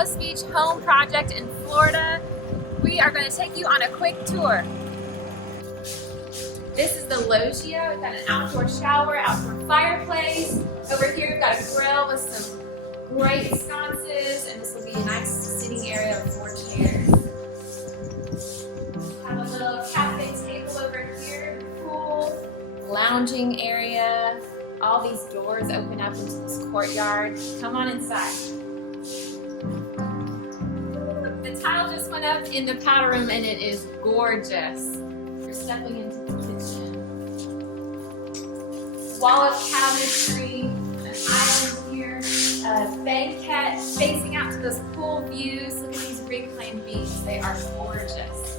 ALYS Beach Home project in Florida. We are going to take you on a quick tour. This is the loggia. We've got an outdoor shower, outdoor fireplace. Over here we've got a grill with some great sconces, and this will be a nice sitting area with 4 chairs. Have a little cafe table over here, pool, lounging area. All these doors open up into this courtyard. Come on inside. The tile just went up in the powder room and it is gorgeous. We're stepping into the kitchen. Wall of cabinetry, an island here, a banquette facing out to those pool views. Look at these reclaimed beams. They are gorgeous.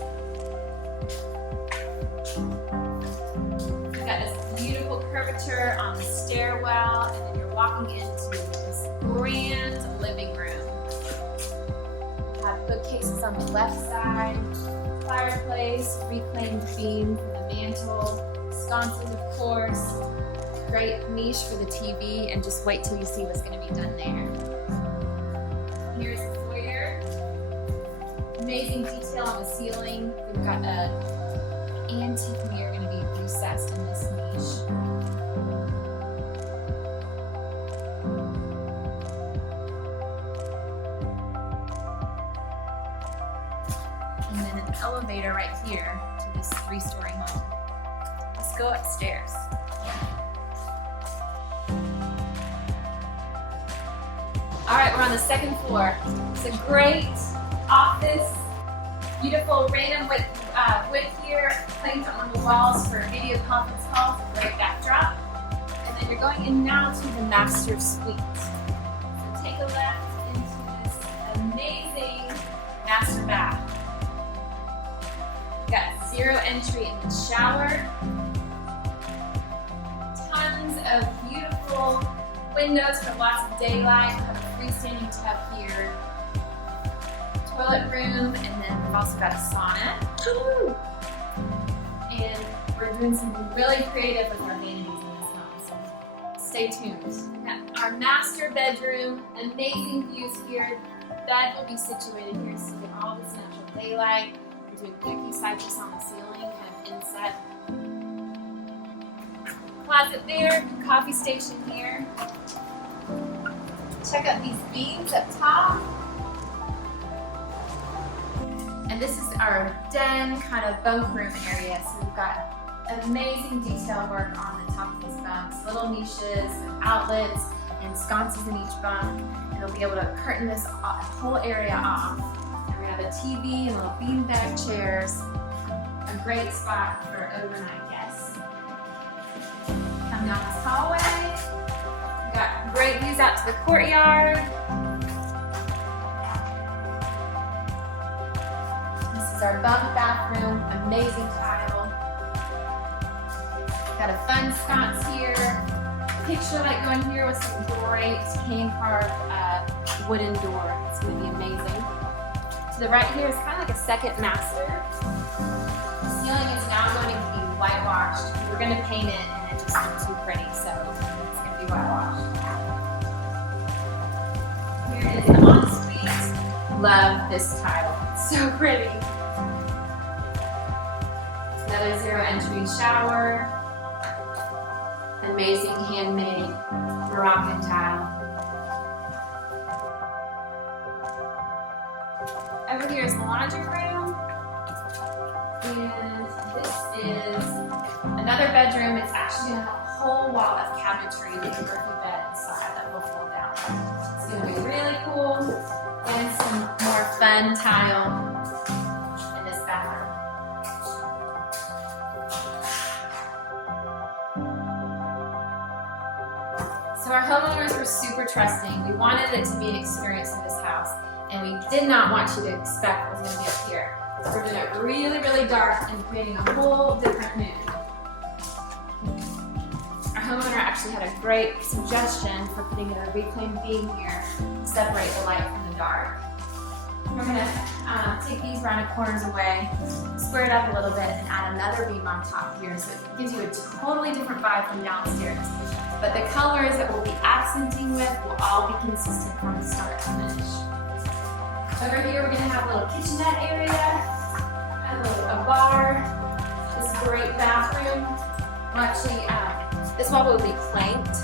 We've got this beautiful curvature on the stairwell, and then you're walking into this grand living room. We have bookcases on the left side, fireplace, reclaimed beam for the mantle, sconces of course, great niche for the TV, and just wait till you see what's going to be done there. Here's the foyer. Amazing detail on the ceiling. We've got an antique mirror going to be recessed in this niche. And then an elevator right here to this 3-story home. Let's go upstairs. All right, we're on the 2nd floor. It's a great office, beautiful random wood here, claimed on the walls for video conference calls, a great backdrop. And then you're going in now to the master suite. So take a left into this amazing master bath. We've got 0 entry in the shower. Tons of beautiful windows for lots of daylight. We have a freestanding tub here. Toilet room, and then we've also got a sauna. And we're doing something really creative with our vanities in this home, so stay tuned. We've got our master bedroom, amazing views here. Bed will be situated here so you get all this natural daylight. We're doing cookie cypress on the ceiling, kind of inset. Closet there, coffee station here. Check out these beams up top. And this is our den, kind of bunk room area. So we've got amazing detail work on the top of these bunks, little niches, outlets, and sconces in each bunk. And we'll be able to curtain this whole area off. And we're gonna have a TV and little beanbag chairs. A great spot for overnight guests. Come down this hallway. We've got great views out to the courtyard. Our bunk bathroom, amazing tile. Got a fun sconce here. Picture light going here with some great hand-carved wooden door. It's going to be amazing. To the right here is kind of like a second master. The ceiling is now going to be whitewashed. We're going to paint it and it just looks too pretty, so it's going to be whitewashed. Here is the ensuite. Love this tile. It's so pretty. Another 0 entry shower. Amazing handmade Moroccan tile. Over here is the laundry room. And this is another bedroom. It's actually going to have a whole wall of cabinetry with a Murphy bed inside that will fold down. It's going to be really cool. And some more fun tile in this bathroom. So our homeowners were super trusting. We wanted it to be an experience in this house, and we did not want you to expect what was going to be up here. So we're doing it really, really dark and creating a whole different mood. Our homeowner actually had a great suggestion for putting a reclaimed beam here to separate the light from the dark. We're going to take these rounded corners away, square it up a little bit, and add another beam on top here, so it gives you a totally different vibe from downstairs. But the colors that we'll be accenting with will all be consistent from start to finish. Over here, we're gonna have a little kitchenette area, a bar. This is a great bathroom. Well, actually, this wall will be planked.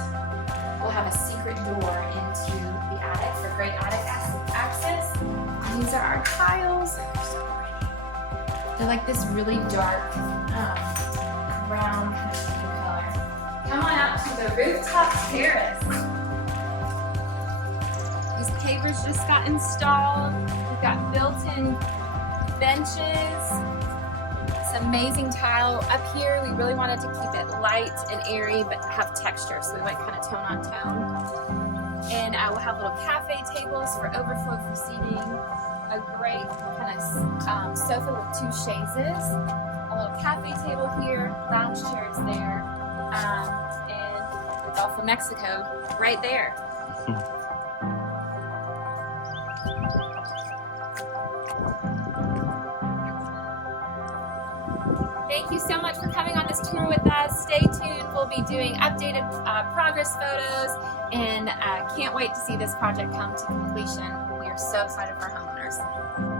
We'll have a secret door into the attic for great attic access. And these are our tiles. They're so pretty. They're like this really dark brown kind of pink color. Come on out to the rooftop terrace. These pavers just got installed. We've got built-in benches. It's amazing tile. Up here, we really wanted to keep it light and airy, but have texture, so we went kind of tone on tone. And we'll have little cafe tables for overflow for seating. A great kind of sofa with 2 chaises. A little cafe table here, lounge chairs there, and the Gulf of Mexico right there. Thank you so much for coming on this tour with us. Stay tuned. We'll be doing updated progress photos, and can't wait to see this project come to completion. We are so excited for our homeowners.